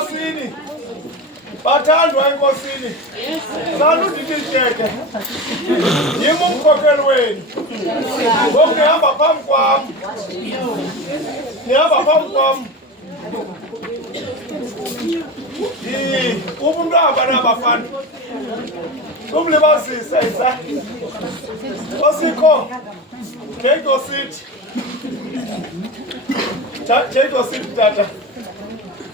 enkosini. Bathandwa enkosini. Saludidisheke. Yimi umkhokheli wenu. Ngokungihamba phambi kwam. Nihamba phambi kwam. Umuntu ahamba nabafana. Umlibazisa isa. Osikho. Kego sithi. Kego sithi tata.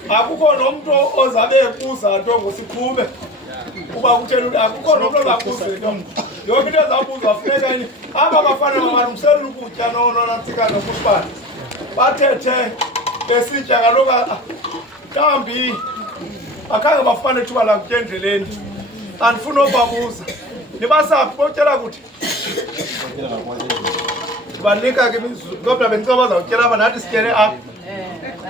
Akukho nomuntu ozabe ekuza nto ngosikhube. Kuba kuthela akukho nomuntu ozakuza nto. Yonke into ezabuzwa funeka ini. Aba bafana bamalungisela ukutya nonatsika nokusibana. Bathethe besitya kaloku kambi akhange bafane thuba lakutya endleleni. Andifuna ukubabuza. Nibasaphi botyela kuthi? Ndibanika ke imizuzu kodwa bendicela bazawutyela apha nathi sityele apha.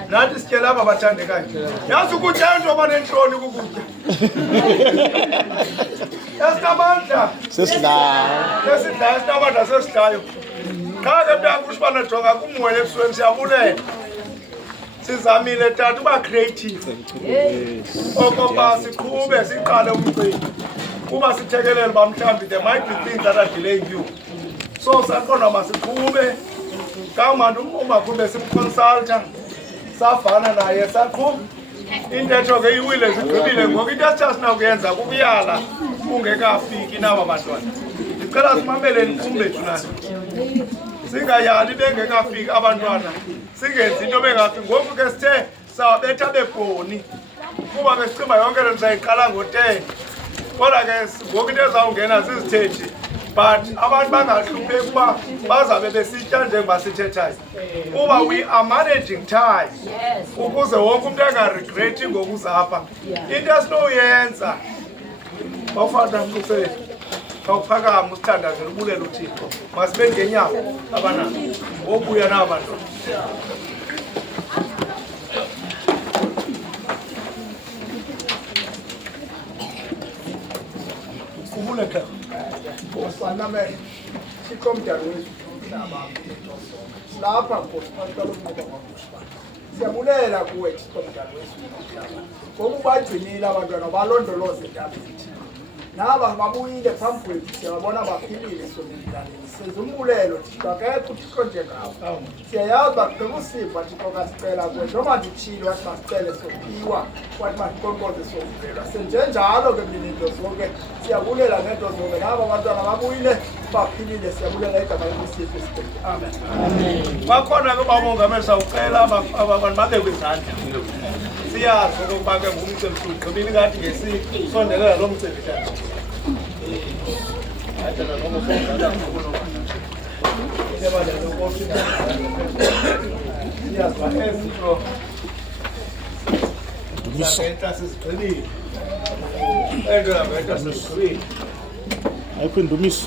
Nathi sityele apha bathandekayo. Yazi ukutya into abanentloni kukutya. Esinamandla. Sesidlayo. Esinamandla sesidlayo. Qha ke mntangu usibana jonga kumngwele ebusweni siyabulela. Sizamile tata uba creative. Okokuba siqhube siqale umcimbi. Kuba sithekelele uba mhlawumbi there might be things that are delaying you. So saqonda masiqhube. Kamandi umakhulu simconsulta. Safana naye saqhuba. Intetho ke iwile zigqibile ngoku into esithasina ukuyenza kukuyala ungekafiki naba bantwana. Ndicela simamele niqhube bethu nani. Singayali bengekafiki abantwana. Singenzi into bengafiki ngoku ke sithe sawabetha bebhoni. Kuba besicimba yonke le ndizayiqala ngo-10. Kodwa ke ngoku into ezawungena zizithethi. But abantu bangahlupheki uba bazabe besitya njengoba sithethayo. Kuba we are managing time. Ukuze wonke umuntu angaregrethi ngokuza apha. Into esinoyenza bafana mnquseli. Awuphakama usithandazele ubulela uThixo. Masibe ngenyawo abanako. Ngokuya nabantu. Kubuleka. Osaname sikomdalo wesihlaba lapha ngosiphathala ukunqoba kwakusibana. Siyabulela kuwe sikomdalo wesihlaba. Ngokubagcinile abantwana balondoloze iDavide. Naba babuyile phambi kwethu siyabona baphilile sonke. Sizumbulelo Thixo akekho uThixo njengawe. Siyayazi bakusiva Thixo kasicela kuwe noma ndithile wathi masicele sophiwa wathi masiqonqoze sovulelwa. Senjenjalo ke mlinto zonke siyabulela ngento zonke naba abantwana babuyile baphilile siyabulela igama leNkosi yethu. Amen. Amen. Bakhona ke bamongameli sawucela abantu babe kwizandla. Siyazi ukuba ke ngumcimbi ugqibile kanti ngesisondelela lo mcimbi tata. Ayatana noma ufunda ngokunoba. Isebale lokuthi siyazi baezitro. Ngiyakhetha sizigqibile. Endlela bethu sizigqibile. Ayikho indumiso.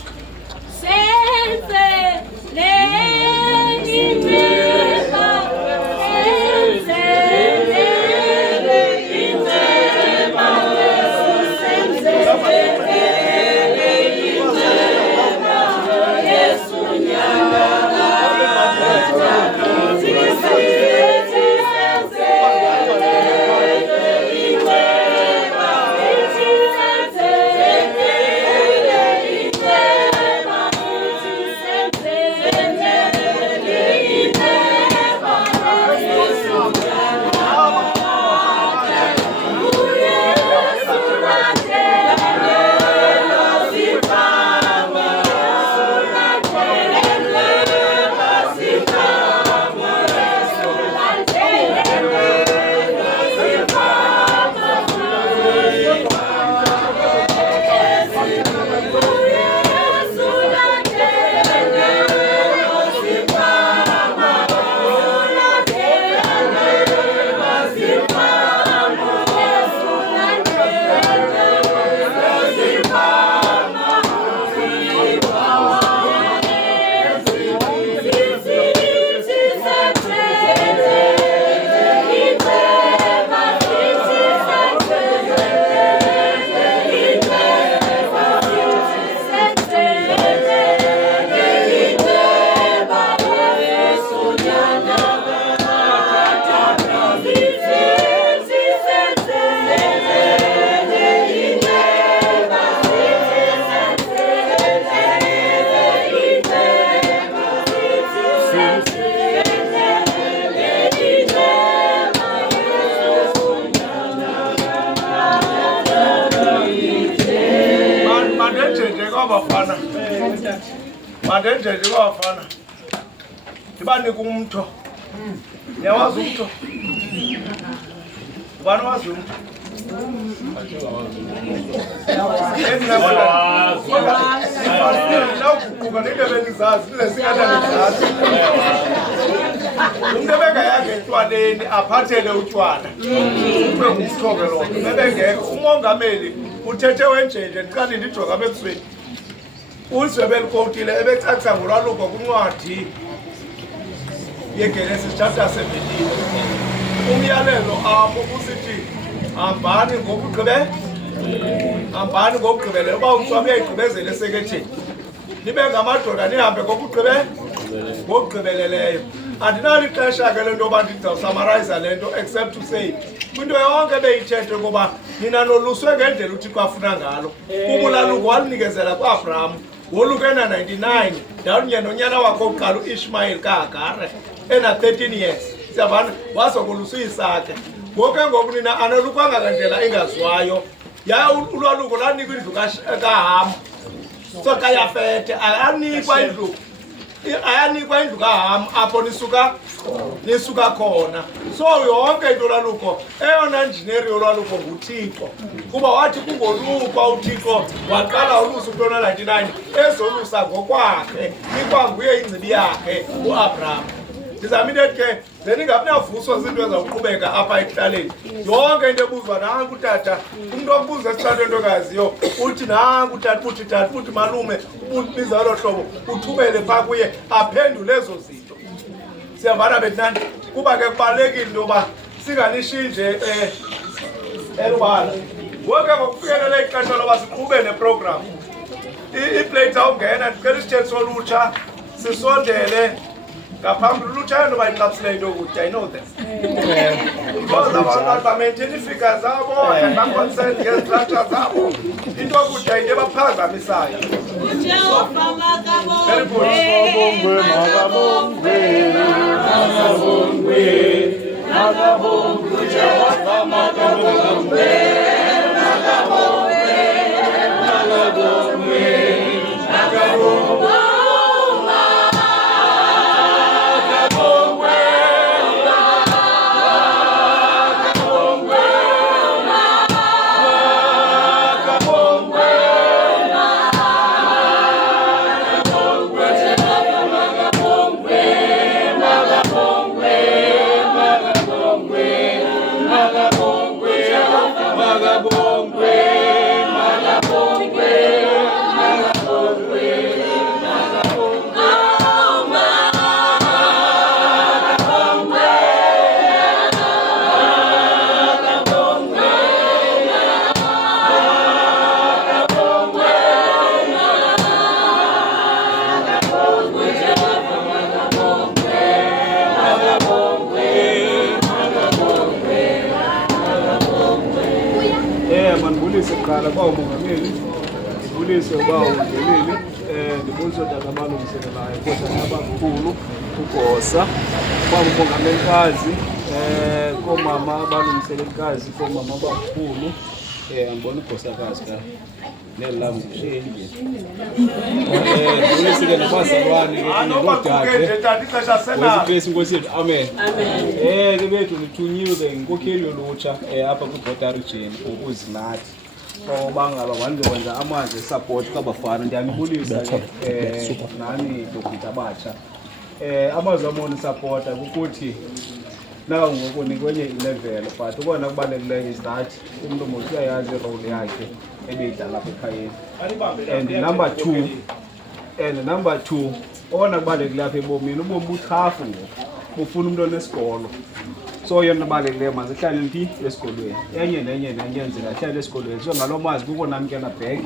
Senze leyindlela Amen. Mandenje nje bafana. Ndibanika umtho. Yawazi umtho? Ubani wazi umtho? Nawuguquka nento benizazi lesikatanizazi. Umuntu ebengayanga etywaleni aphathele utywala. Kube ngumthobe lo. Bebengekho umongameli uthethe wenjenje ndiqale ndijonga ebusweni. Uzwebel Kotile ebecacisa ngolwaluko kwincwadi yeGenesis chapter 17. Umyalelo apho usithi hambani ngokugqibela uba umntwana uyayigqibezela eseketheni. Nibe ngamadoda nihambe ngokugqibeleleyo. Andinalo ixesha ke lento yoba ndizawusummarize le nto except to say kwinto yonke beyithethe ngoba nina noluswe ngendlela uThixo afuna ngalo. Ubulaluko walinikezela kuAbraham ngolukena 99 ndawunye nonyana wakhe oqala uIshmael kaHagare ena 13 years. Siyabana wasokoluswa isakhe. Ngoku nina anolukwanga ngandlela engaziwayo. Ya ulwaluko lanikwa indlu kaHam. So kayafete ayanikwa indlu kaHam apho nisuka khona. So yonke into lwaluko eyona engineer yolwaluko nguThixo. Kuba wathi kungolukwa uThixo waqala ulusa uNtona 99 ezolusa ngokwakhe ikwanguye ingcibi yakhe uAbraham. Ndizamile ke zeningabinavuso zinto ezawuqhubeka apha ekuhlaleni. Yonke into ebuzwa nanku utata umuntu obuza esithathu entokaziyo uthi nanku utata uthi tata uthi malume ubiza lo hlobo uthumele pha kuye aphendule ezo zinto. Siyavana betnani kuba ke kubalekile into yoba singanishinje elubala. Ngoke ngokufikelela ixesha loba siqhube neprogram. Iplate awungena ndicela isithethe solutsha sisondele ngaphambili ulutsha noba ixabisile into ukutya. I know that. Because abantu bamaintain iifigure zabo and baconcern ngezitraksha zabo into okutya into ebaphazamisayo. Very Qala kwa umongameli ndibulise uba ungelile ndibulise utata abalungiselelayo kodwa abakhulu ugosa kwamumongamelikazi komama abalungiselelikazi komama abakhulu angibona ugosakazi ka nelamu shenge ndibulise ke nabazalwane nodade Nkosi yethu amen. Ke bethu nithunyiwe inkokheli yolutsha apha kwiBoda region ukuzinathi bangaba wangenza amanzi esupport kabafana ndiyanibulisa nani dokita abatsha amazwi amoni supporta ukuthi nawo ngoku nikwenye ilevel but ukona kubalulekileyo is that umuntu omuthi uyayazi irole yakhe ebeyidlala apha ekhayeni. And number 2 ona kubalekile apha ebomini ubomi buthafu ngoku bufuna umuntu onesikolo. So yona balekile manje hlale nti esikolweni enye nenye yenzeka hlale esikolweni. So ngalo mazi kuko namkela back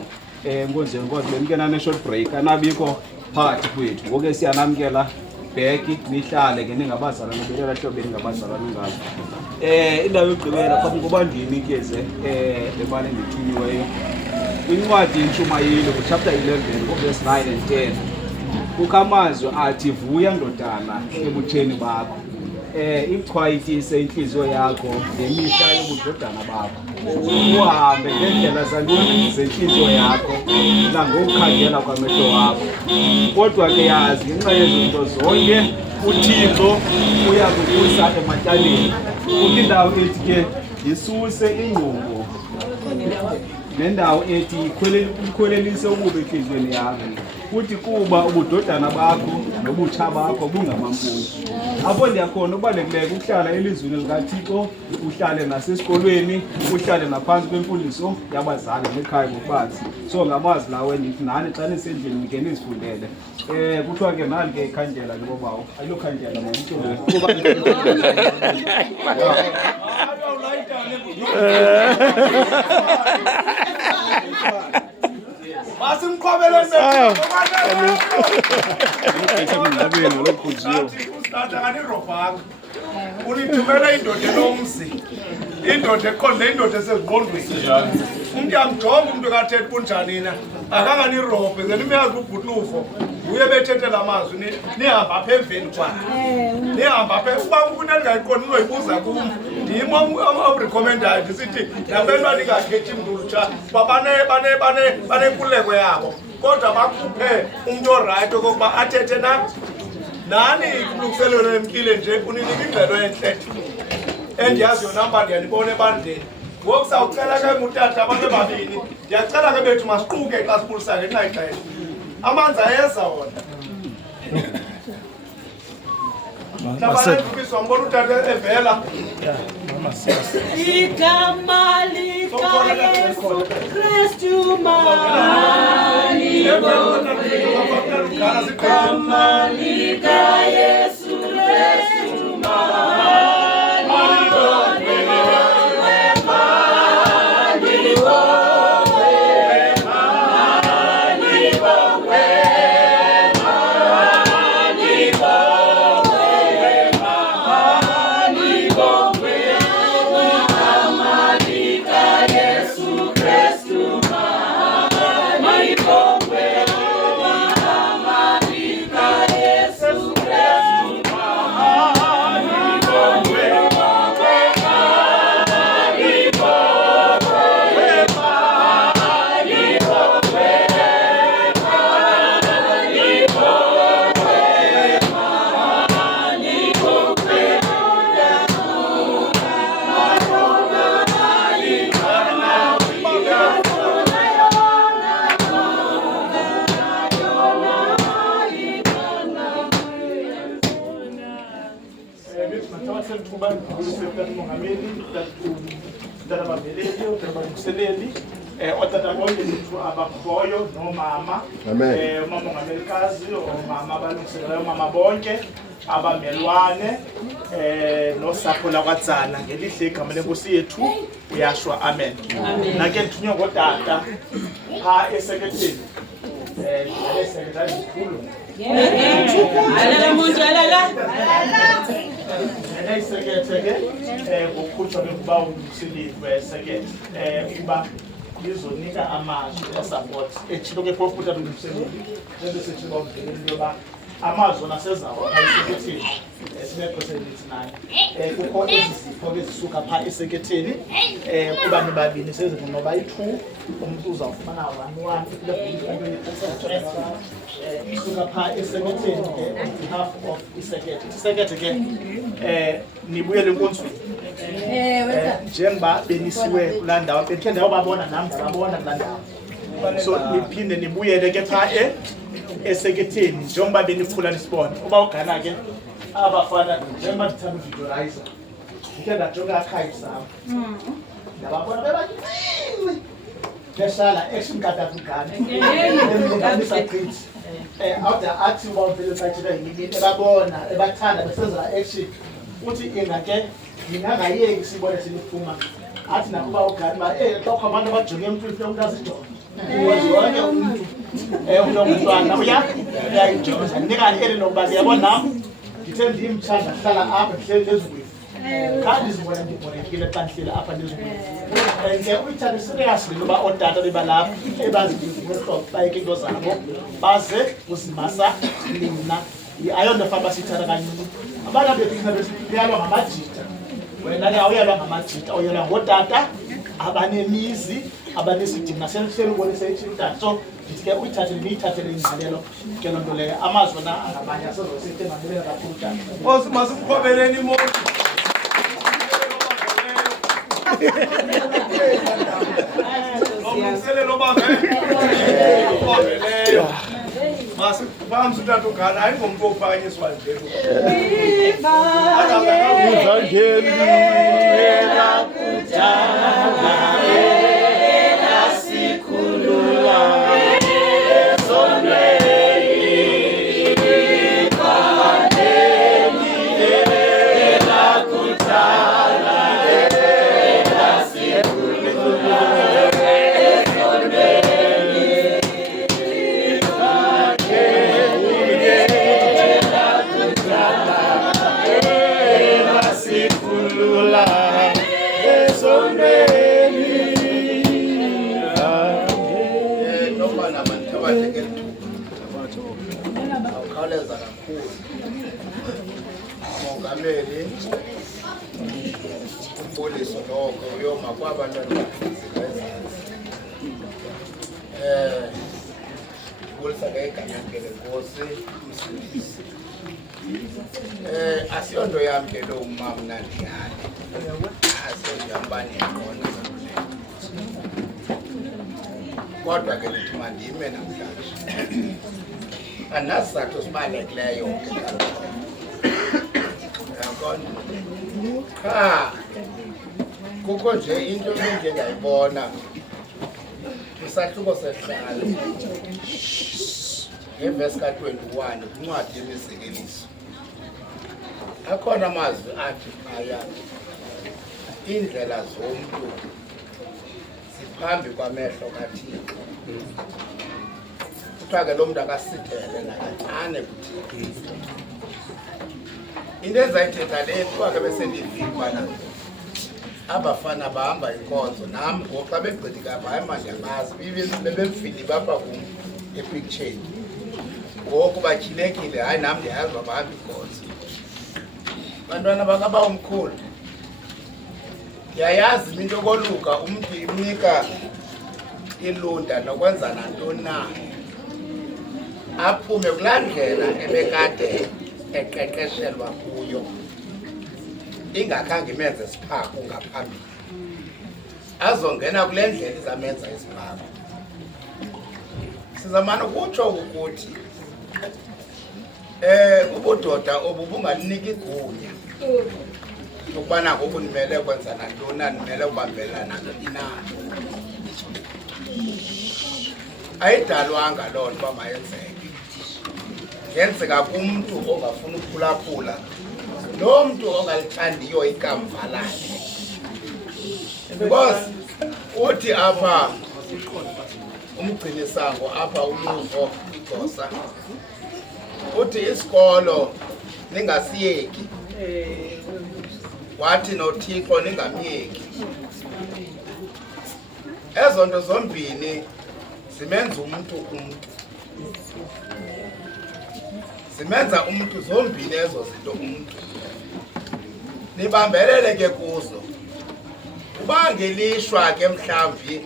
nkonze benikena ne short break anabikho part kwethu ngoke siyanamkela back nihlale ke ningabazalwane belela hlobo ningabazalwane ngalo. Indawo yokugqibela phambi kuba ndiyinikeze lebale ngithunyiweyo incwadi intshumayelo chapter 11 verse 9 and 10 kukho amazwi athi vuya ndodana ebutsheni bakho ichwayitise inhliziyo yakho ngemihla yobudodana bakho, uhambe ngendlela zenhliziyo yakho nangokukhangela kwamehlo wakho. Kodwa ke yazi ngenxa yezinto zonke uThixo uya kukusa ematyaleni. Indawo ethi ke yisuse ingqondo nendawo ethi ikhwelelise ububi enhliziyweni yakho, futhi kuba ubudodana bakho nobutsha bakho bungamampunge. Apho ndiyakhona ubalulekile ukuhlala elizweni likaThixo, uhlale nasesikolweni, uhlale naphansi kwemfundiso yabazali nekhaya ngokubanzi. So ngamazi lawe ndithi nani xa nisendlini nike nizifundele. Kuthiwa ke nali ke ikhandlela ke bobawo, ayilo khandlela nomntu kuba masimqhobeleni unithumele indoda enomzi, indoda eqonde, indoda esezingqondweni. Umntu yamjonga umntu ekathetha kunjani na akanganirobhe ze nimeyazi ubhutufo uye bethethela amazwi nihamba apha emveni kwakhe, nihamba apha uba umuntu endingayiqondi nizoyibuza kum. Ndim omrekhomendayo ndisithi nabentwana ndingakhethi mntu lutsha uba banenkululeko yabo, kodwa bakhuphe umntu orayithi okokuba athethe nani kulungiselelo emkile nje uninika ingxelo entle endiyaziyo namba ndiyanibona ebandleni. Ngoku sawucela ke mutata abantu babini, ndiyacela ke bethu masiquke xa sibulisa ngenxa ixesha. Amanzi ayeza wona. Hlabana mbona utata evela. Igama likaYesu Kristu mali. Igama likaYesu Kristu mali. otata bonke bethu abakhoyo nomama, umamongamelikazi, omama abalungiselelayo, umama bonke abamelwane nosapho lakwaDzana ngelihle igama lenkosi yethu uyashwa, amen. Nake ndithunywe ngodata pha eseketheni esekethani zikhulu eyisekethe ke ngokukhutshwa bekuba umsilive sekethe ukuba lizonika amazwi esupport etshilo ke phofu utata umsilive njenge setshiba umdeleni yoba amazwi nasezawo eseketheni sinexeselithi naye kukho ezizipho ke zisuka pha eseketheni kuba nibabini sezithi noba yi-2 umuntu uzawufumana 1 isuka pha eseketheni on behalf of isekethe. Isekethe ke nibuyele enkonzweni njengoba benisiwe kulaa ndawo bekhe ndayobabona nam ndababona kulaa ndawo, so niphinde nibuyele ke pha eseketheni njengoba benikhula nisibona. Uba ugana ke abafana njengoba ndithanda uvideorayiza ndikhe ndajonga akhayib zam ndababona bebancinci behlala eshinkatakugana emlinganisagqithi awuda athi uba uvele satshela yini ebabona ebathanda besenzela action uthi ingake ningangayeki sibone siniphuma athi nakuba ugani ba xokho abantu abajonge emntwini funeka umntu azijonge wonke umntu umntu ongumntwana uyayijonga ndingangeli nokuba ndiyabona nam ndithe ndimthanda hlala apha ndihleli nezigwefu xa ndizibona ndibhorekile xa ndihleli apha nezigwefu ke uyithanda seriously noba ootata bebalapha ebaziihlobo bayeke into zabo baze uzimasa nina ayonto fana basiyithanda kancinci abana bethu thina besiyalwa ngamajita wena ke awuyalwa ngamajita uyalwa ngotata abanemizi abanesidingo naselubone seyithintana so ndithi ke uyithathele niyithathele ingqalelo ke loo nto leyo amazwi na angabanye asezosithi engamele kakhulu tata masimkhobeleni imoto Umselelo obambeleyo masibambe utata ugana hayi ngomuntu ophakanyiswa nje awukhawuleza kakhulu mongameli umbuliso noko uyoma kwabantwana bulisa ngeganyakele Nkosi Msindisi asiyonto yami ke lo umama nandiyane asiyambani khona kodwa ke lithi mandime namhlanje anasizathu sibalulekileyo yabona cha kukho nje into engingayibona isahluko sehlalo ngevesi ka-21 kwincwadi yemizekeliso akhona amazwi athi phaya indlela zomntu ziphambi kwamehlo kaThixo kuthiwa ke lo mntu akasithele nakancane kuThixo into ezayithetha le kuthiwa ke besendivikwana abafana bahamba inkonzo nam ngoku xa begqitika hayi mandiyamazi bebemfili bapha kum epictsheni ngoku batyhilekile hayi nam ndiyayazi bahamba inkonzo bantwana bakaba umkhulu ndiyayazi into koluka umntu imnika ilunda nokwenza nantoni na aphume kulaa ndlela ebekade eqeqeshelwa kuyo ingakhange imenze isiphako ngaphambili azongena kule ndlela izamenza isiphako sizamana ukutsho ukuthi ubudoda obu bungaliniki igunya ukubana ngoku nimele kwenza nantoni na nimele ubambelana nantoni na ayidalwanga loo nto uba mayenzeke yenzeka kumntu ongafuni ukuphulaphula lo mntu ongalithandiyo ikamva lakhe because uthi apha umgcinisango apha umuvo igosa uthi isikolo ningasiyeki wathi noThixo ningamyeki ezo nto zombini zimenza umntu zimenza umntu zombini ezo zinto umntu nibambelele ke kuzo uba ngelishwa ke mhlawumbi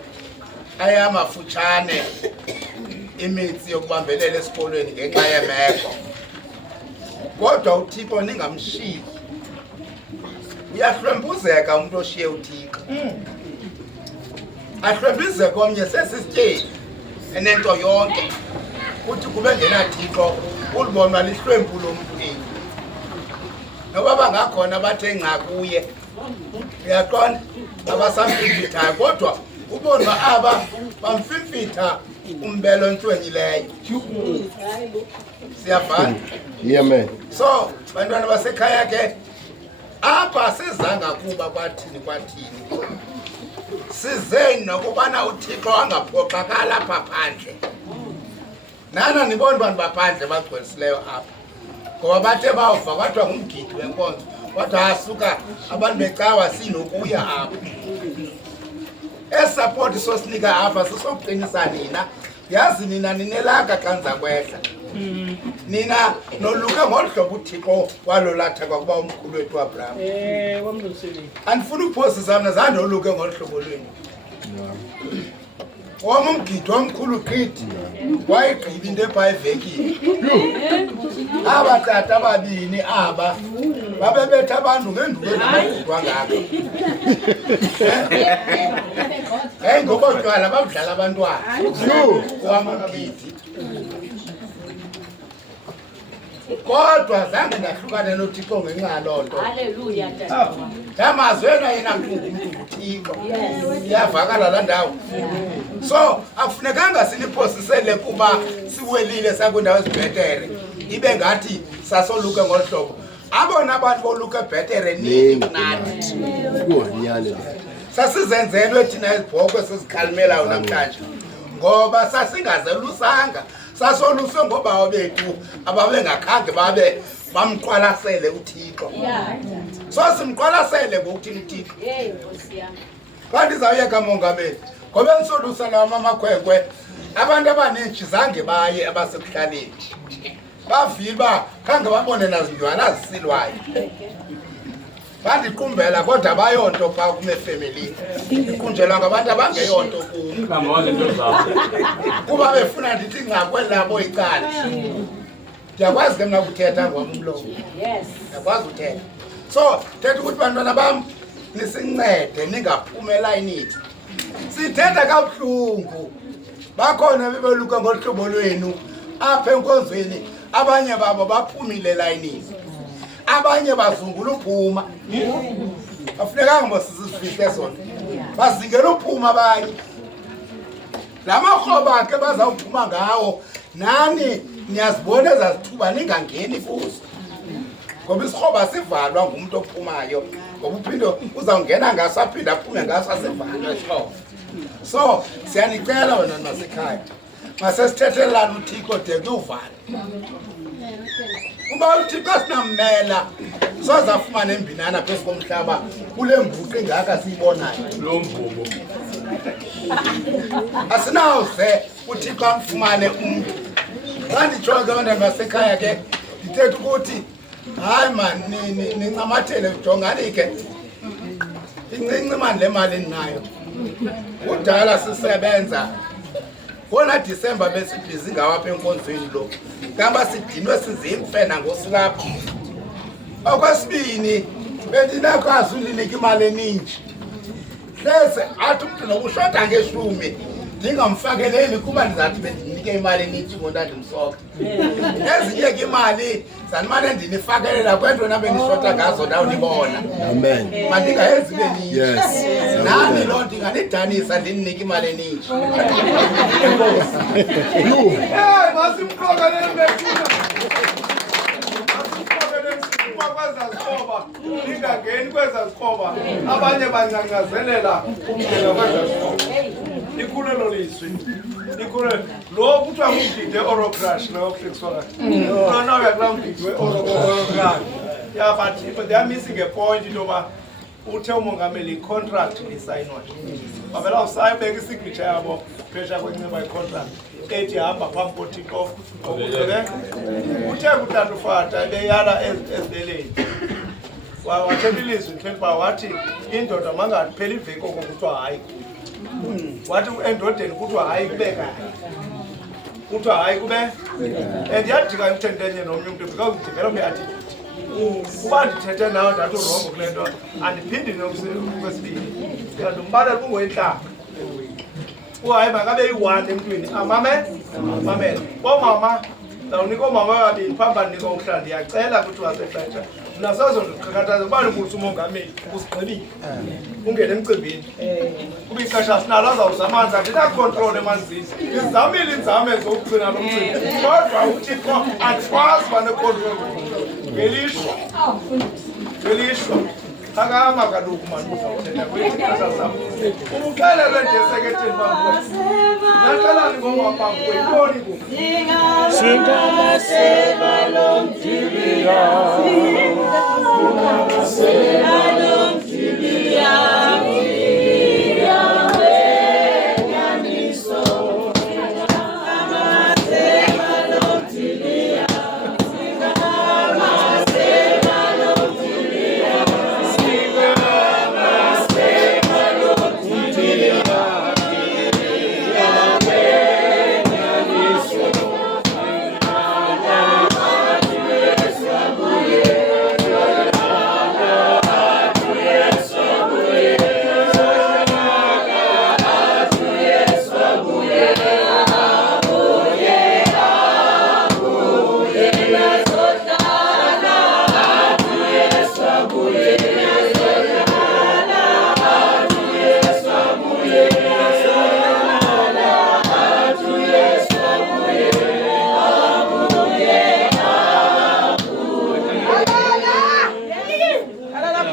ayamafutshane imitsi yokubambelela esikolweni ngenxa yemeko kodwa uThixo ningamshiyi uyahlwembuzeka umuntu oshiye uThixo ahlwembuzeka omnye sesisityeni enento yonke kuthi kube ngenaThixo ulibonwa lihlwempu lomntu eli noba bangakhona bathe nca kuye uyaqonda abasamfimfithayo kodwa ubonwa aba bamfimfitha umbelo entwenyileyo siyavana Amen. so bantwana basekhaya ke apha sizanga kuba kwathini sizeni nokubana uThixo angaphoxakala apha phandle nana nibona bantu baphandle bagcwelisileyo apha ngoba bathe bawuva kwathiwa ngumgidi wenkonzo kodwa asuka abantu becawa sinokuya apha esapoti sosinika apha sisokuqinisa nina yazi nina ninelanga xa niza kwehla nina noluke ngolu hlobo uThixo walolatha kwakuba umkhulu wethu Abraham. Andifuna ukuphosisa mna zande oluke ngolu hlobo lwenu. Wama umgidi wamkhulu gqithi wayigqiba into epha evekini. Aba tata ababini aba babebetha abantu ngenduku engagqitwa ngako. Ngoba utywala babudlala abantwana. Wama umgidi. Kodwa zange ndahlukane noThixo ngenxa yaloo nto. Haleluya. Yamazwena yena umuntu uThixo. Iyavakala la ndawo. So akufunekanga siniphosisele kuba siwelile sakwindawo ezibhetere. Ibe ngathi sasoluke ngolhlobo. Abona abantu boluke bhetere ningi. Sasizenzelwe thina izibhokwe sezikhalimelayo namhlanje. Ngoba sasingazelusanga. Sasoluswe ngobawo bethu ababengakhange babe bamqwalasele uThixo. So simqwalasele ngokuthini uThixo. Kanti zawuyeka mongameli. Ngoba ensolusa la mama khwenkwe abantu abaningi zange baye abasekuhlaleni. Bavila khange babone nazindwana zisilwayo. Bandiqumbela kodwa bayonto pha kume family. Iqunjelwa ngabantu abangeyonto kuba befuna ndithi ngakwelabo icala. Ndiyakwazi ke mna ukuthetha ngwami umlomo. Yes. Ndiyakwazi uthetha. So thetha ukuthi bantwana bam nisincede ningaphumi elayinini. Sithetha kabuhlungu. Bakhona bebeluka ngohlobo lwenu apha enkonzweni abanye babo baphumile elayinini. Abanye bazungula uphuma. Afunekanga mosisifihle sona. Bazingela uphuma abanye. Lamakhoba ke bazawuphuma ngawo. Nani niyazibona ezazithuba ningangeni kuzo. Ngoba isikhoba sivalwa ngumuntu ophumayo. Ngoba uphindo uzawungena ngaso aphinda aphume ngaso asivalwa isikhoba. So siyanicela wena nasekhaya. Masesithethelana uThixo de kuvala. Kuba uThixo sinammela soze afumane embinana phezu komhlaba kule mbuqi ngaka siyibonayo lo mvubo. Asinawuze uThixo amfumane umuntu. Nganditsho ke abantu basekhaya ke ndithetha ukuthi hayi man nincamathele ujongani ke incinci manje le mali ninayo. Kudala sisebenza Kona December besibhizi ngawapha enkonzweni lo. Ngaba sidinwe sizimfena ngosilapha. Okwesibini bendinakwazi ulinika imali eningi. Hleze athi umuntu nokushota nge10 ndingamfakeleli kuba ndizathi bendinike imali eningi ngoba ndimsoka. Ezinye ke imali zanimane ndinifakelela kwento nabe nishota ngazo ndawo nibona. Amen. Mandingayenzi beningi. Yes. Nani lo ndinganidanisa ndininike imali eningi. Masimqokelele bethuna. Kweza zikhoba ingangeni kweza zikhoba abanye bancancazelela umndlela kweza zikhoba ikhulelo liswi ikhulelo lo kuthiwa ngumgidi oro crash lo fixwa lona uyakula umgidi oro crash but they are missing a point intoba uthe umongameli contract isayinwa bavela usayibeka isignature yabo phesha kwenceba icontract ethi hamba phambi koThixo okugcwele uthe kutatufata beyala ezibeleni wathetha ilizwi mhlawumbe wathi indoda mangapheli iveki okuthiwa hayi wathi endodeni kuthiwa hayi kubeka kuthiwa hayi kube andiyadika ukuthentenye nomnye umuntu because develop attitude kuba ndithethe nawe ndathi urongo kule nto andiphindi nokwesibini ndimbalela kungoyintlanga uhayi makabe yi-1 emntwini mamele bomama ndawunika oomama ababini phambi ndinika umhlala ndiyacela ukuthi wasexesha nasazo ndiqakathaza uba ndingutsa umongameli usigqibile ungene emcimbini kuba ixesha sinalo azawuzamanzi andinakontrol emanzini ndizamile iinzame zokugcina lo mcimbi kodwa uThixo andikwazi uba nekontrol ngelishwa akama kaloku manje uzawuthetha kwixesha sam ubuxelelwe nje eseketheni bam naxelani ngoma pam kweyiboni kum singamaseba lo mdiliya Thank you.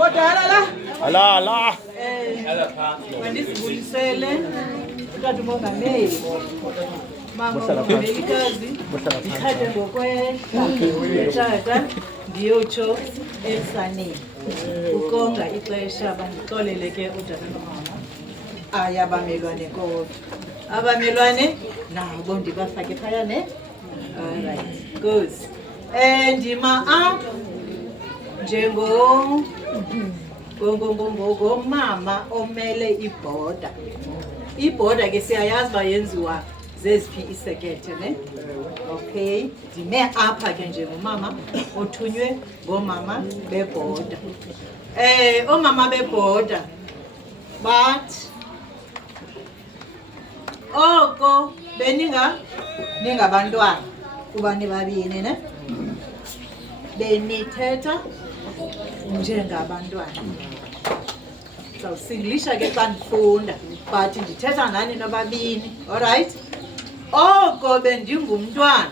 Alala. Mandizibulisele utata umongameli mama umelikazi ndithathe ngokwehla tata ndiyotsho esaneni ukonga ixesha bandixolele ke utata nomama ayabamelwane kodwa abamelwane nabo ndibafake phaya ne alright good ndima apha ngomama omele ibhoda. Ibhoda ke siyayazi uba yenziwa zeziphi isekethe ne? Okay, ndime apha ke njengomama othunywe ngoomama bebhoda. Oomama bebhoda bathi oko ningabantwana kuba nibabini ne? Benithetha njengabantwana. Sawusinglisha ke xa ndifunda but ndithetha nani nobabini. Alright, oko bendingumntwana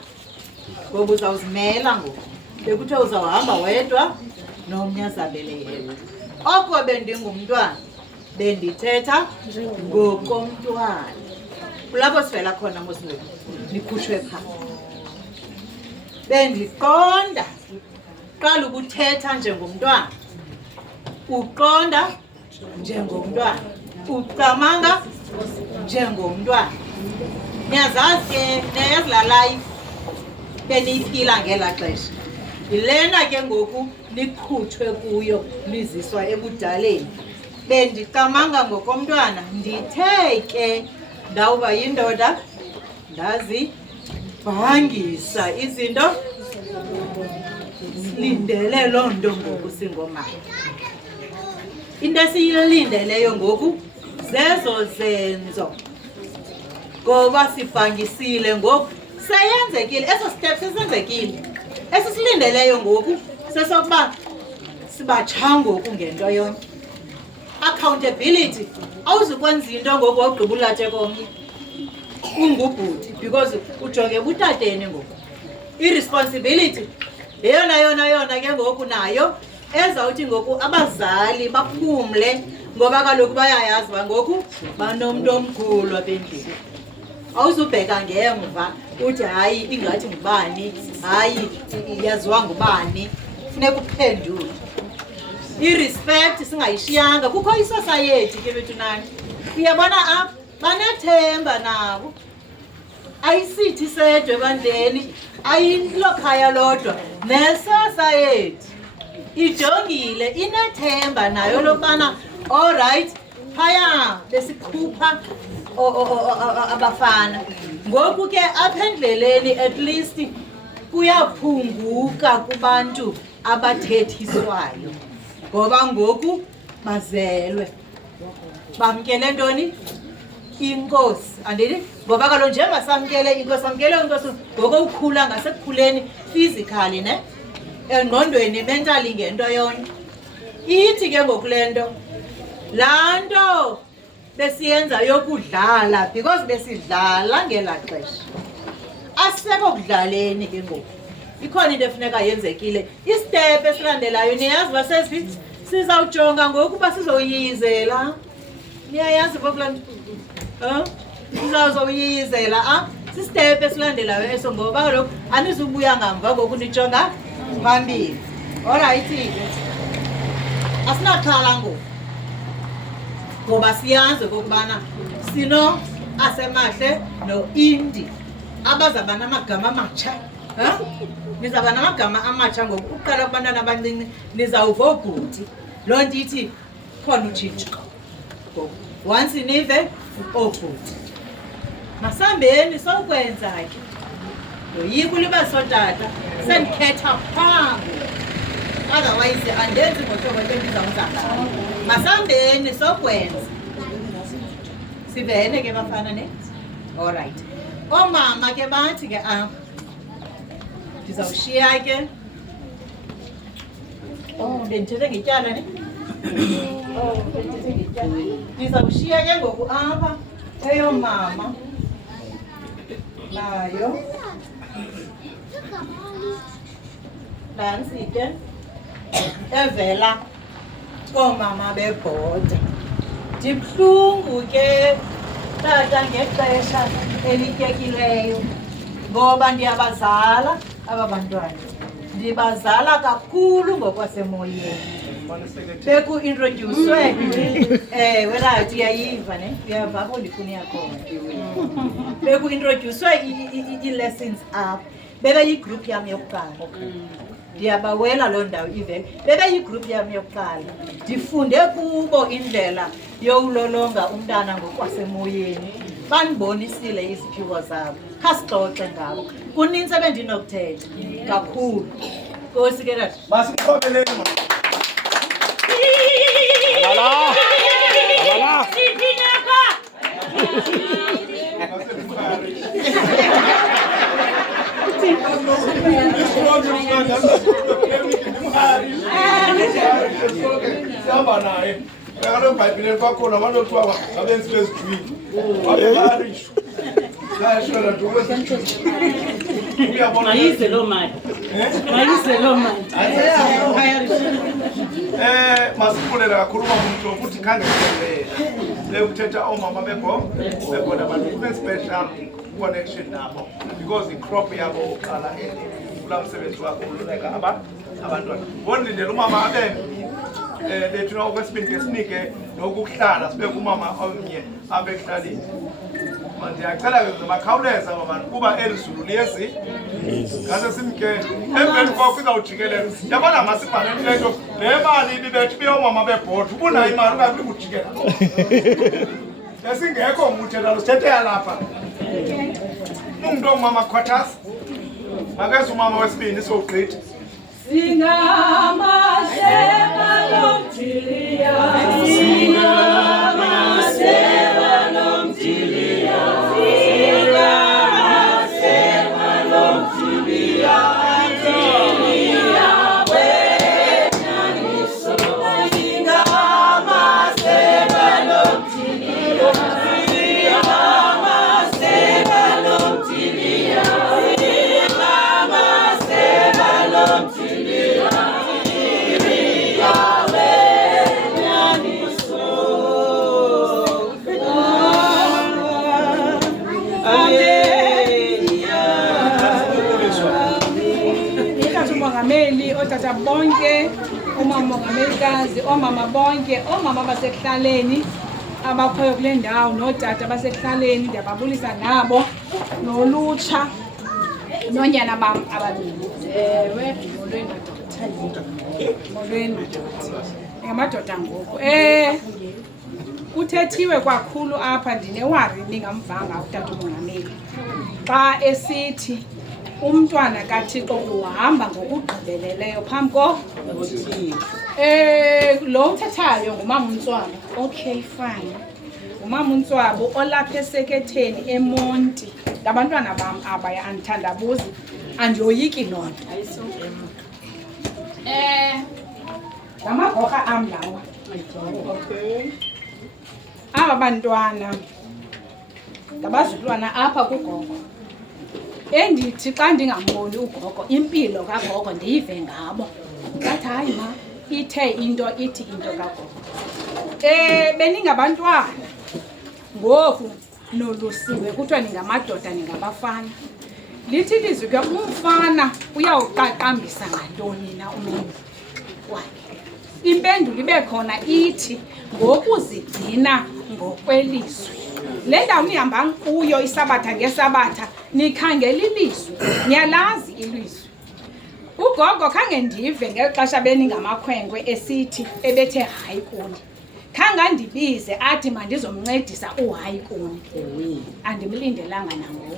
ngoba uzawuzimela ngoku bekuthiwe uzawuhamba wedwa nomnye azabele yedwa. Oko bendingumntwana bendithetha ngokomntwana. Kulapho sivela khona mosingweni nikhutshwe phaa. Bendiqonda qala ukuthetha njengomntwana, uqonda njengomntwana, ucamanga njengomntwana. Niyazazi ke neyazi la life beniyiphila ngela xesha yilena ke ngoku nikhutshwe kuyo liziswa ebudaleni. Bendicamanga ngokomntwana ndithe ke ndawuba yindoda ndazibhangisa izinto lindele loo nto ngoku singomama. Into esiyilindeleyo ngoku zezo zenzo ngoba sibhangisile ngoku seyenzekile eso step sesenzekile. Esisilindeleyo ngoku sesokuba sibatsha ngoku ngento yonke. Accountability awuzukwenza into ngoku wawugqiba ulathe komnye ungubhuti because ujonge butateni ngoku. Irresponsibility yona ke ngoku nayo ezawuthi ngoku abazali baphumle ngoba kaloku bayayazi uba ngoku banomntu omkhulu apha endlini. Awuzubheka ngemva uthi hayi ingathi ngubani, hayi yaziwa ngubani, funeka uphendule. I-respect singayishiyanga. Kukho isociety ke bethu nani uyabona apha banethemba nabo, ayisithi sedwe ebandleni, ayilo khaya lodwa. Nesociety ijongile inethemba nayo lokubana alright phaya besikhupha abafana. Ngoku ke apha endleleni at least kuyaphunguka kubantu abathethiswayo ngoba ngoku bazelwe bamkele ntoni inkosi. Andini ngoba kaloku njengoba samkele inkosi, samkele inkosi ngokokukhula ngasekukhuleni physically ne engqondweni mentally ngento yonke. Ithi ke ngoku le nto laa nto besiyenza yokudlala because besidlala ngelaa xesha asikho kudlaleni ke ngoku. Ikhona into efuneka yenzekile. Istep esilandelayo niyazi uba sesiphi? Sizawujonga ngoku uba sizoyiyizela. Niyayazi bokulaa nto? Sizawuyiyizela sistep esilandelayo eso ngoba kaloku anizubuya ngamva ngoku nijonga phambili. Alright, asinaxhala ngoku ngoba siyazi okokubana sino Asemahle no-Indi abazaba namagama amatsha. Nizaba namagama amatsha ngoku uqala kubantwana abancinci nizawuva obhuti. Loo nto ithi khona utshintsho. Once nive obhuti masambeni sokwenza ke yoyika uliba sotata sendikhetha phambi otherwise andenzi ngohlobo endizawuza ngalo. Masambeni sokwenza sivene ke bafana ne. Alright, omama ke bathi ke ndizawushiya ke bendithethe ngetyala ne. Bendithethe ngetyala. Ndizawushiya ke ngoku apha eyo mama nayo nantsi ke evela koomama bebhoda. Ndibuhlungu ke tata ngexesha elityekileyo ngoba ndiyabazala aba bantwana. Ndibazala kakhulu ngokwasemoyeni. Beku-introducwe welathi uyayiva ne uyava apho ndifuna yakhona. Beku-introducwe ii-lessons apha. Bebeyigroup yam yokuqala. Ndiyabawela loo ndawo ivele. Bebeyigroup yam yokuqala. Ndifunde kubo indlela yowulolonga umntana ngokwasemoyeni. Bandibonisile iziphiwo zabo. Khasixoxe ngabo. Kunintsi ebendinokuthetha kakhulu. Nkosi ke tata. Masiqhobeleni mama. Sihamba naye kaloku eBhayibhileni kwakhona abantu othiwa abenzi bezijwini babeharishwa layashwela nto Mayize loo mali. Mayize loo mali. Masifundele kakhulu umuntu ukuthi khange lekuthetha omama bebona abantu kune-special connection nabo because i-crop yabo uqala kula msebenzi wakho ululeka abantwana ngondindela umama abembi bethuna okwesibini ke sinike nokuhlala sibe kumama omnye apha ekuhlaleni. Ndiyacela ke makhawuleza babantu kuba eli zulu liyezi ngase simkele emveni koko izawujikeleza. Yabona masibhaleni le nto le mali ibibethu beyomama bebhoda ubunayo imali ungabi kujikela esingekho nguthetha sithethe yalapha umuntu ongumama khwathasa makeze umama wesibini sogqitha. Singamasheba nomthilia, singamasheba nomthilia, singamasheba nomthilia, nomthilia wena niso. Singamasheba nomthilia, singamasheba nomthilia, singamasheba nomthilia. Otata bonke, umama mongamelikazi, omama bonke, omama basekuhlaleni abakhoyo kule ndawo notata basekuhlaleni ndiyababulisa nabo nolutsha nonyana bam ababini. Ewe, molweni madoda. Molweni madoda. Ngamadoda ngoku. Kuthethiwe kwakhulu apha ndinewari ningamvanga utata umongameli. Xa esithi umntwana kaThixo uhamba ngokugqibeleleyo phambi lo uthethayo ngumama uNtswabo. Okay fine. Ngumama uNtswabo olapha eseketheni eMonti. Ngabantwana bam abaya andithandabuzi andiyoyiki loo nto. Ngamagorha am lawa. Okay. Aba bantwana ngabazukulwana apha kugogo. Endithi xa ndingamboni ugogo impilo kagogo ndiyive ngabo. Ngathi hayi ma ithe into ithi into kagogo. Beningabantwana ngoku nolusiwe kuthiwa ningamadoda ningabafana. Lithi lizwi ke umfana uyawuqaqambisa ngantoni na umenzi wakhe. Impendulo ibe khona ithi ngokuzigcina ngokwelizwi. Le ndawo nihamba kuyo isabatha ngesabatha nikhangela ilizwi, niyalazi ilizwi. Ugogo khange ndive ngexesha beningamakhwenkwe esithi ebethe hayi kuni. Khange ndibize athi mandizomncedisa uhayi kuni. Andimlindelanga nangoku.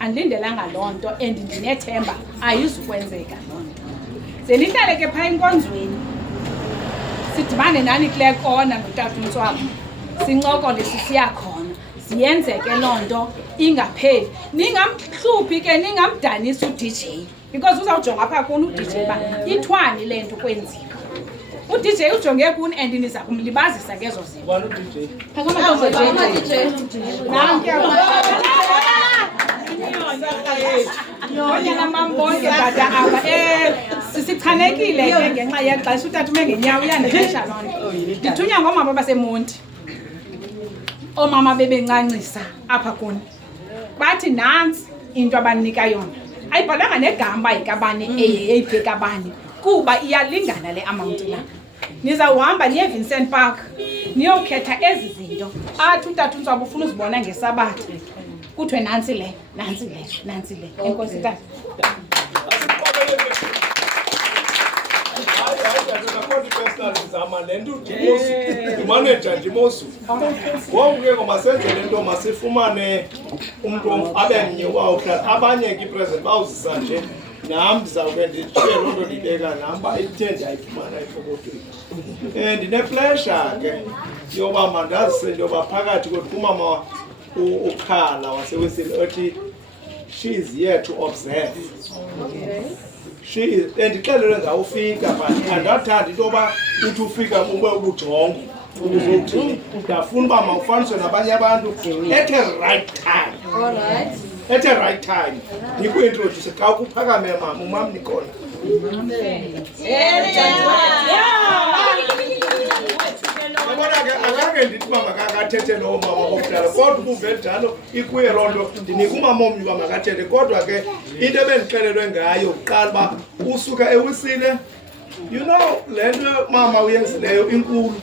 Andilindelanga loo nto and ndinethemba ayizukwenzeka loo nto. Ze nihlale ke phaa enkonzweni sidibane nani kule kona notata uNtswabo. Sincokole sisiya khona ziyenzeke loo nto ingapheli. Ningamhluphi ke ningamdanisi uDJ because uzawujonga apha kuni uDJ uba ithwani le nto kwenziwa. uDJ ujonge kuni and niza kumlibazisa ngezo zinto. Ubani uDJ? Nyonyana mambonke dada aba Sisichanekile ke ngenxa yexesha utata ume ngenyawo uyandixesha loo nto. Ndithunywa ngoomama baseMonti. Oomama bebencancisa apha kuni. Bathi nantsi into abanika yona. Ayibhalanga negama yikabani eyibhekabani kuba iyalingana le amount la. Nizawuhamba niye Vincent Park niyokhetha ezi zinto. Athi utata uNtswaba ufuna uzibona ngeSabatha. Kuthiwe nantsi le. Enkosi tata. Manager Ndimosu. Ngoku ke ngomasenze lento masifumane umuntu abenye wawuhlala abanye ke present bawuzisa nje nami ndizawuke nditshiye loo nto ndibeka namba ithende ayifumana efokothweni. Ndine pleasure ke yoba mandazise into yoba phakathi kwethu umama ukhala wasewesini othi she is here to observe. She is ndixelelwe ngawufika but andathanda into yoba uthi ufika ube ubujongo uzothini. Ndafuna uba mawufaniswe nabanye abantu at a right time. At a right time. Ndikuintroduce xa kuphakame mama umam nikhona. Akake ndithi uba makakathethe loo mama okudala kodwa ukuve njalo ikuye loo nto ndinika umama omnye uba makathethe kodwa ke into ebendixelelwe ngayo kuqala uba usuka ewisile you know le nto mama uyenzileyo inkulu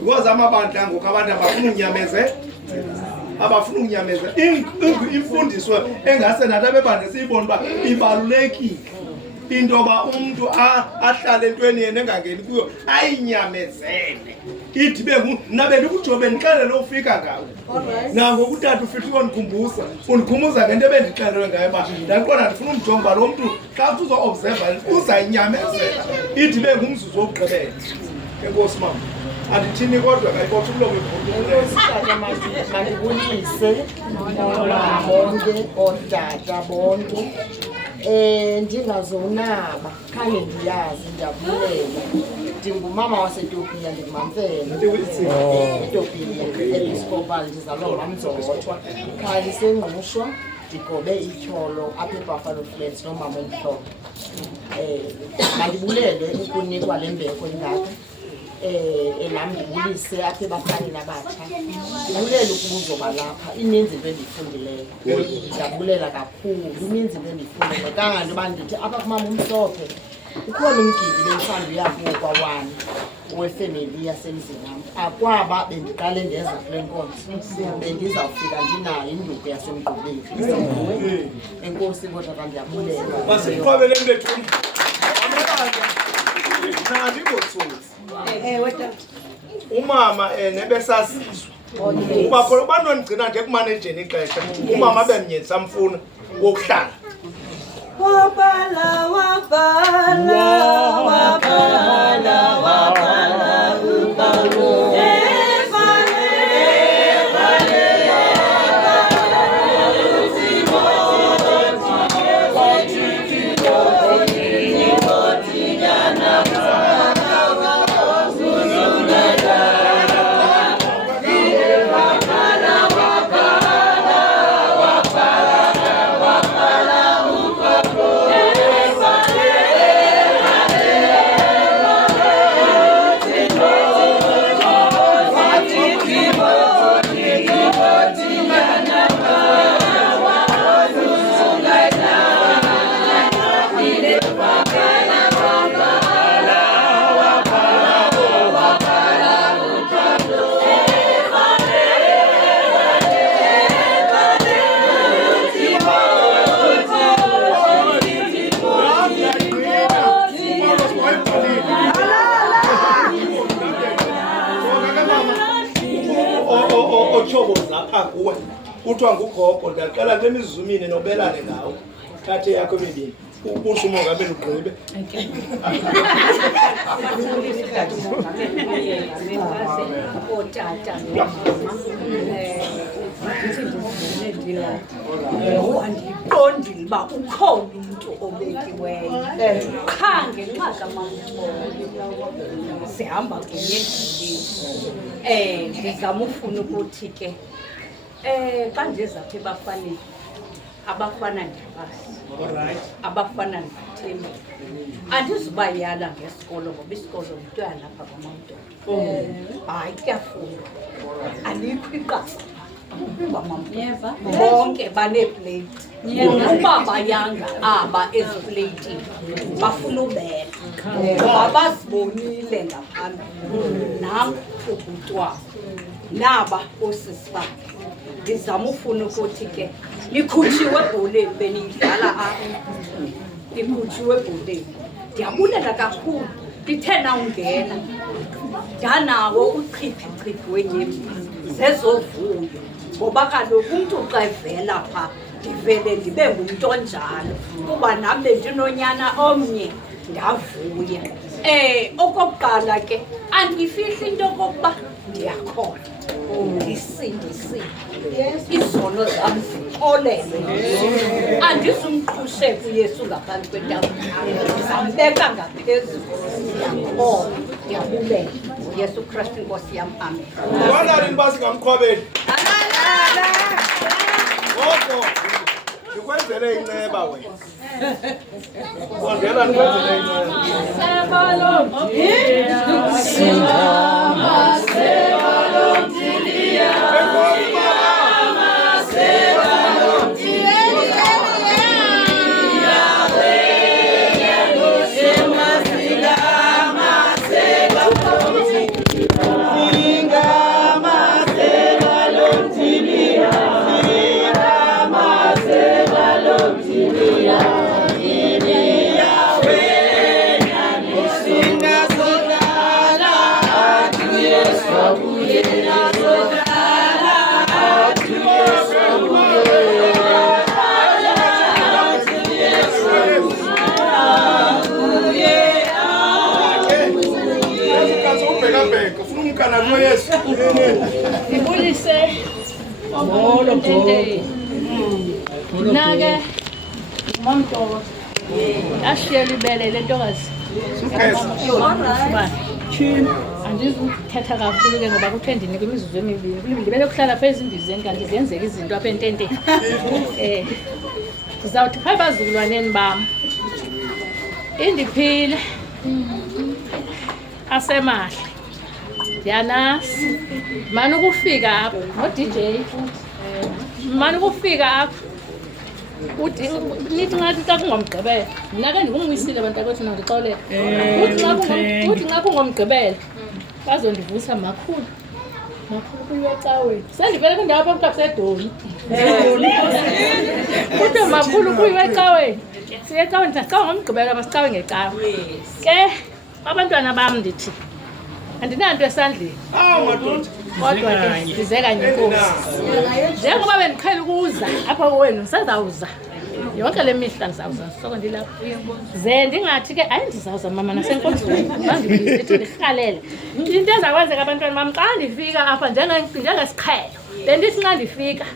because amabandla ngoku abantu abafuna unyameza imfundiso engase nathi abebandla siyibone uba ibalulekile into yoba umntu ahlale entweni yena engangeni kuyo ayinyamezele ithi nabe ndikujobe ndixelele ufika ngawo nangoku utata ufika undikhumbuza ngento ebendixelelwe ngayo uba ndaqonda ndifuna umjongo uba lo mntu xa uzo-observa uzayinyamezela ithi ngumzuzu wokugqibela. Enkosi mama andithini kodwa kayibotha ukulo mandibulise bonke ootata bonke. Ndingazonaba khange ndiyazi ndiyabulela. Ndingumama waseTopiya ndingumamfene eTopiya Episcopal ndizalwa nguMamzothwa. Khalisengqushwa ndigobe ityholo apha eBuffalo Flats nomama omhlophe. Mandibulele ukunikwa le mbeko ingaka. Nam ndibulise apha ebafani nabatsha. Ndibulele ukuba uzoba lapha ininzi into endiyifundileyo. Ndiyabulela kakhulu ininzi into endiyifundileyo kanganto uba ndithi apha kumama omhlophe ukhona umgidi bendisanda uyakuwo kwawani wefemeli yasemzini nam. Akwaba bendiqale ndeza kule nkonzo bendizawufika ndinayo induku yasemgqubeni. Enkosi kodwa ndiyabulela. Masiqhwabele mbethuni. Nandi ngotsotsi. Umama nebesasizwe. Uba phela abantu ondigcina nje kumanejeni ixesha. Umama bemnye samfuna wokuhlala. Wabala ubalo. Kuthiwa ngugogo ndiyaqala kule mizumini nobelane ngawo thathe yakho emibini ubusho umongameli ugqibe. Andiqondile uba ukhona umntu obekiweyo qha ngenxa kaMamtholo sihamba kunye endleleni. Ndizama ufuna ukuthi ke xa ndiza apha ebafaneni abafana ndiyabasi abafana ndithemba andizubayala ngesikolo ngoba isikolo yinto yalapha kwaMaMdolo hayi kuyafundwa alikho iqasa bonke baneeplate uba bayanga aba ezipleyitini bafuna ubela ngoba bazibonile ngaphambili nam ubhuti wabo naba oosisi bakhe ndizama ufuna ukuthi ke likhutshiwe ebholeni beniyidlala apha likhutshiwe ebholeni ndiyabulela kakhulu lithe nawungena ndanawo uchiphi wenyembezi zezovuyo ngoba kaloku umntu xa evela phaa ndivele ndibe ngumntu onjalo kuba nam bendinonyana omnye ndavuya. Okokuqala ke andifihli into okokuba ndiyakholwa ndisindisile izono zam zixolelwe andizumqhusheka uyesu ngaphantsi kwetafula ndizambeka ngaphezulu ndiyakholwa ndiyabulela uyesu kristu inkosi yam amen. Wanalini basingamkhwabeni ngoko ndikwenzele inceba wena sondela ndikwenzele Ibulise ngolo tente nake uMaMdolo ashiyela ibele lentokazi andizuthetha kakhulu ke ngoba kuthe ndinika imizuzu emibili ndibele kuhlala phezu imbizeni kanti ziyenzeka izinto apha ententeni ndizawuthi phaa bazukulwaneni bam indiphile asemahle ndiyanasi mani ukufika apha no-DJ mani ukufika apha nithi ngathi xa kungomgqibela mna ke ndingumwisile bantakwethu nandixolela uthi nxa kungomgqibela bazondivusa makhulu kuyiwe ecaweni sendivele kwindawo apha kuthiwa kusedoni kuthiwa makhulu kuyiwe ecaweni siye ecaweni xa ngomgqibela basicawe ngecawe ke abantwana bam ndithi andinanto esandleni kodwa ke ndize kanye inkosi njengoba bendiqhela ukuza apha wenu ndisazawuza yonke le mihla ndizawuza soko ndilapha ze ndingathi ke hayi ndizawuza mama nasenkonzweni bandisithi ndirhalele into ezakwenzeka abantwana bam xa ndifika apha njengesiqhelo bendithi xa ndifika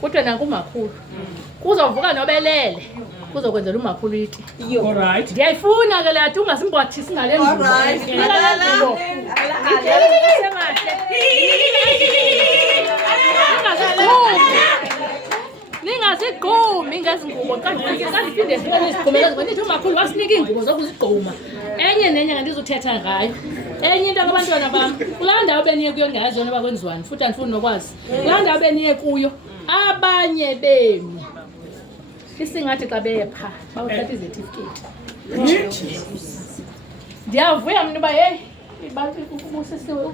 kuthiwe nankumakhulu kuzovuka nobelele kuzokwenzela umakhulu iti ndiyayifuna ke leyati ungasimbothisi ngale ngubo ningasigqumi ngezi ngubo xa ndiphinde zibone izigqumela ndithi umakhulu wasinika iingubo zokuzigquma enye nenye ngandizuthetha ngayo enye into kabantwana bam kulaa ndawo beniye kuyo ndingayazi yona uba kwenziwani futhi andifuni nokwazi kulaa ndawo beniye kuyo abanye benu isingathi xa beye phaa bawuthatha izetifiketi ndiyavuya mntu uba heyi ubusisiwe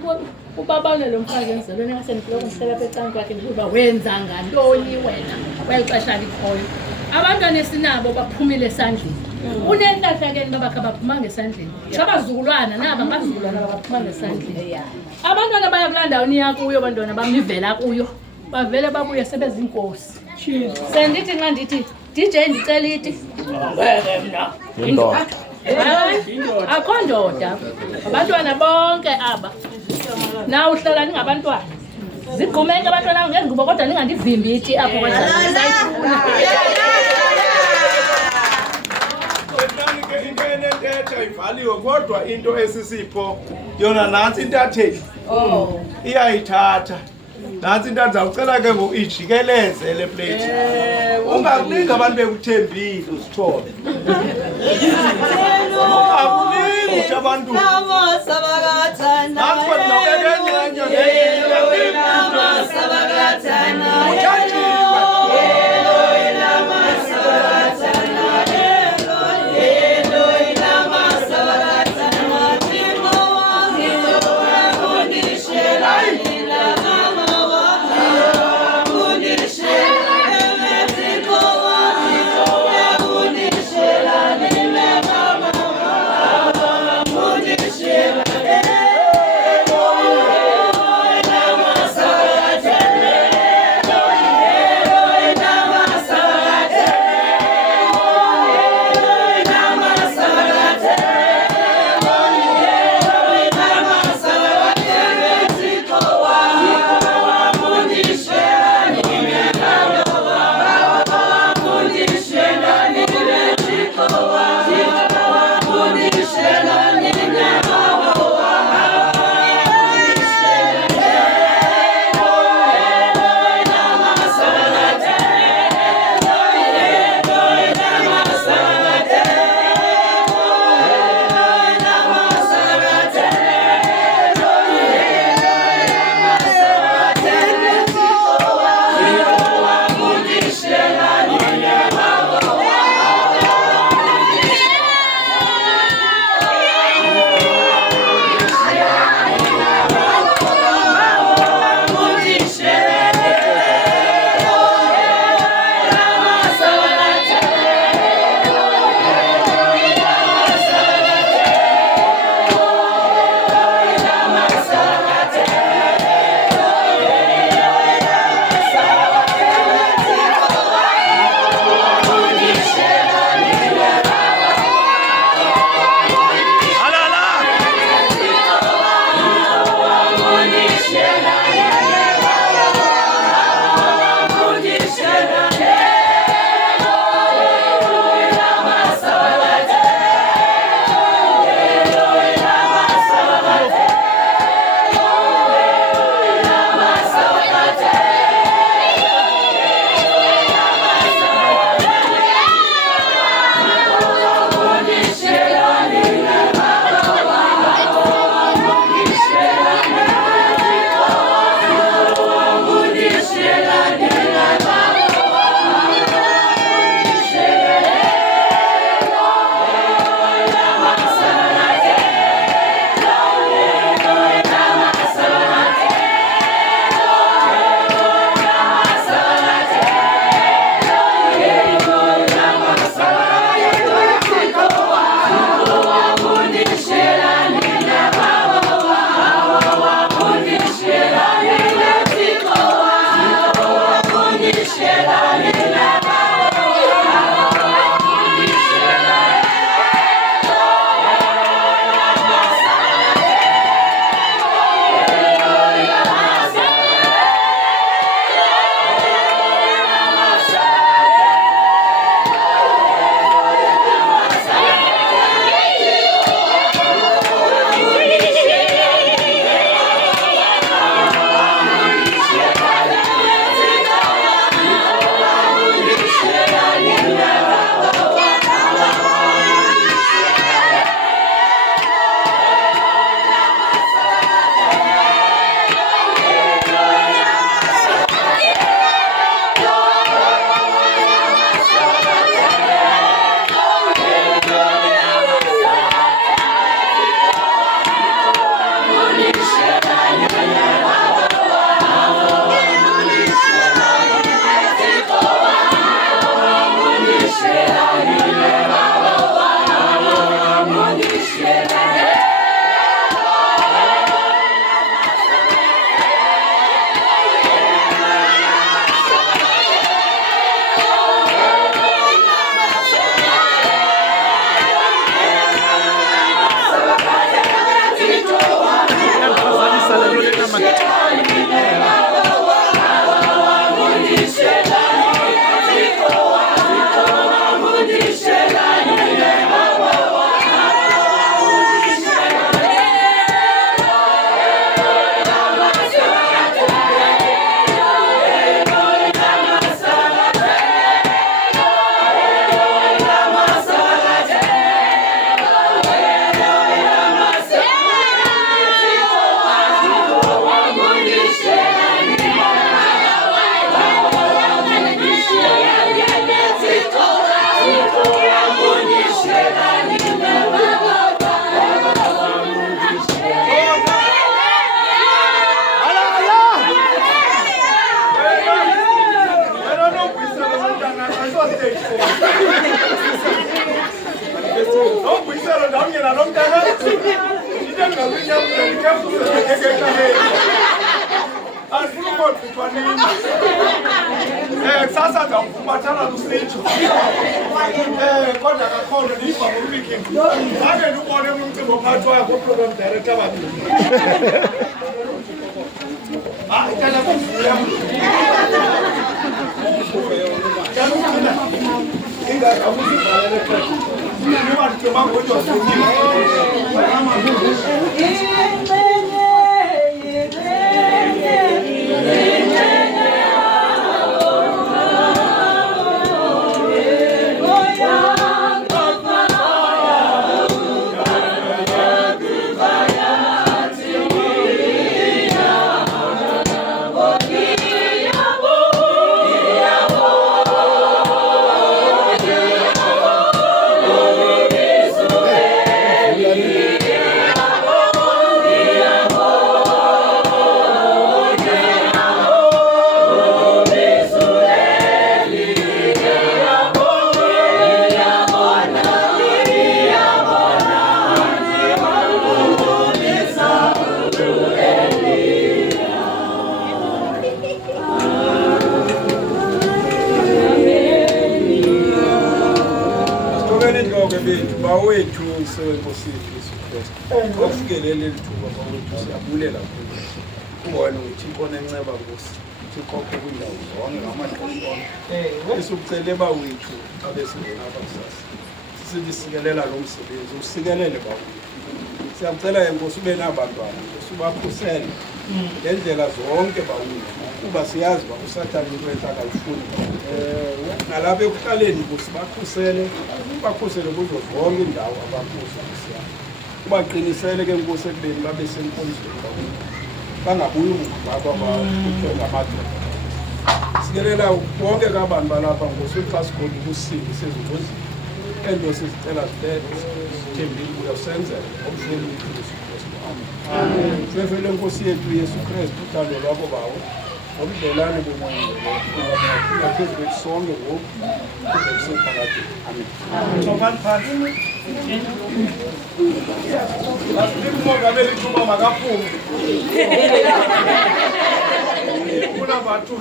ubabawunele mfaki emzelweni engasendikuloko ndihlela apha ecanti kwakhe ndikuba wenza ngantoni wena kweli xesha likhoyo abantwana esinabo baphumile esandleni unentlahla ke babakhe baphumanga esandleni abazukulwana naba ngazukulwana baphumanga esandleni abantwana baya kulaa ndawo niya kuyo abantwana bamnivela kuyo bavele babuye sebezinkosi sendithi nxa ndithi DJ ndicela iti mna akho ndoda abantwana bonke aba na uhlala ningabantwana zigqumeke abantwana ngengubo kodwa ningandivimbi iti apho kwasayifuna into enentetha ivaliwe kodwa into esisipho yona nantsi intatheli iyayithatha Nansi into ndizawucela ke ngoku ijikeleze le plate. Ungakulingi abantu bekuthembile uzithobe. Ungakulingi ukuthi abantu nansi kodwa yeah. ndamnyela lo mntana into endingakuyinyamula ndikhefuzeekekekekeke andifuna ukodlithwa nini kusasa ndawufumathana lusitsho kodwa kakhona ndiyiva ngombiking zange ndibone umcimbi ophathwayo ngoprogram director babili hayi tata kuvuya ingakakuzivalele uba ndiceba ngodwa bawethu sewenkosi Yesu Kristu okufikelele lithuba bawethu siyabulela kulo ubone uThixo nenceba Nkosi uThixo kwindawo zonke ngamaxesha onke esikucele bawethu abesingena abasasa sisibisikelela lo msebenzi usikelele bawethu siyakucela Nkosi ube nabantwana Nkosi ubakhusele ngendlela zonke bawethu kuba siyazi uba uSathane into enhlakayifuni nalapha ekuqaleni Nkosi bakhusele kuzo zonke indawo abakuzo ubaqinisele ke Nkosi ekubeni babe senkonzweni bangabuyi ngabo abakuthwe ngamadoda sikelela bonke kabantu balapha Nkosi xa sikhona ukusindi sezingozini ento sizicela zibethe thembile uyasenzela ngomhleli wethu Yesu Kristu amen sifele Nkosi yethu Yesu Kristu uthando lwakho bawo ngobudlelwane bomoya ngaphezu kwethu sonke ngoku kuze kusephakade amen cokani phansi umongameli ithuba makaphume kuna bathu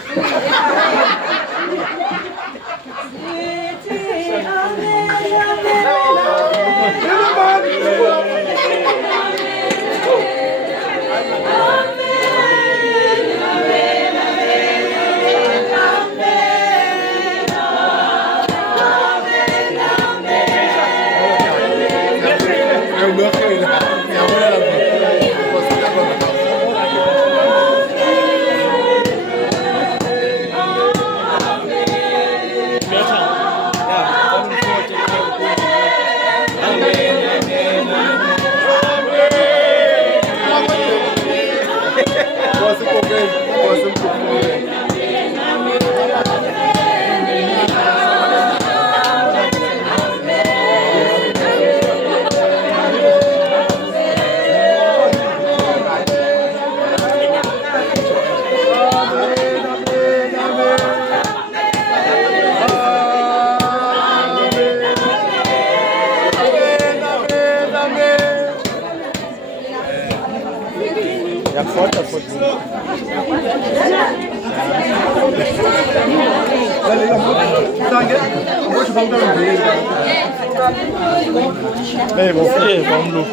Hey, vamos lá.